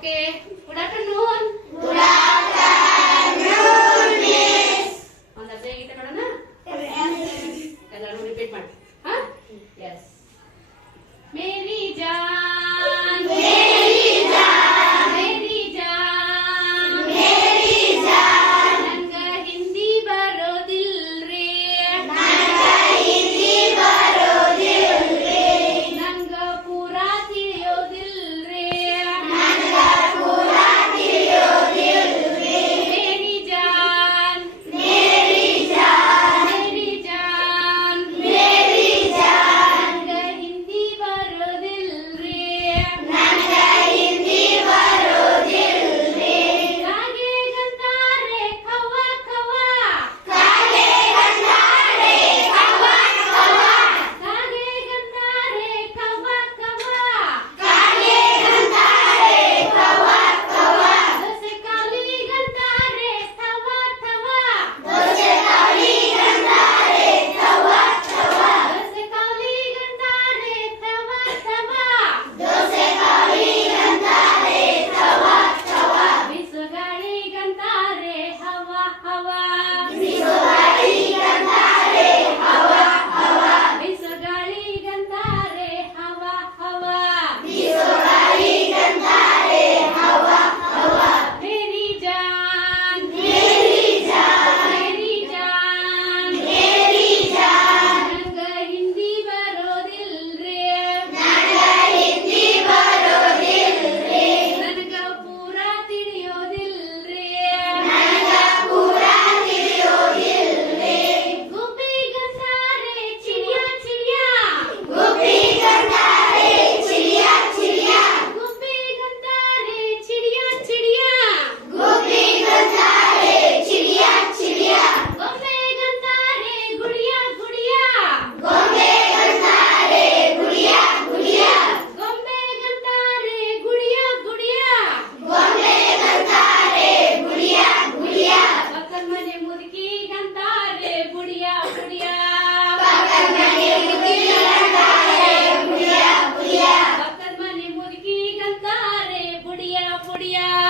Okay. Good afternoon. Good afternoon. புடியா புடியா.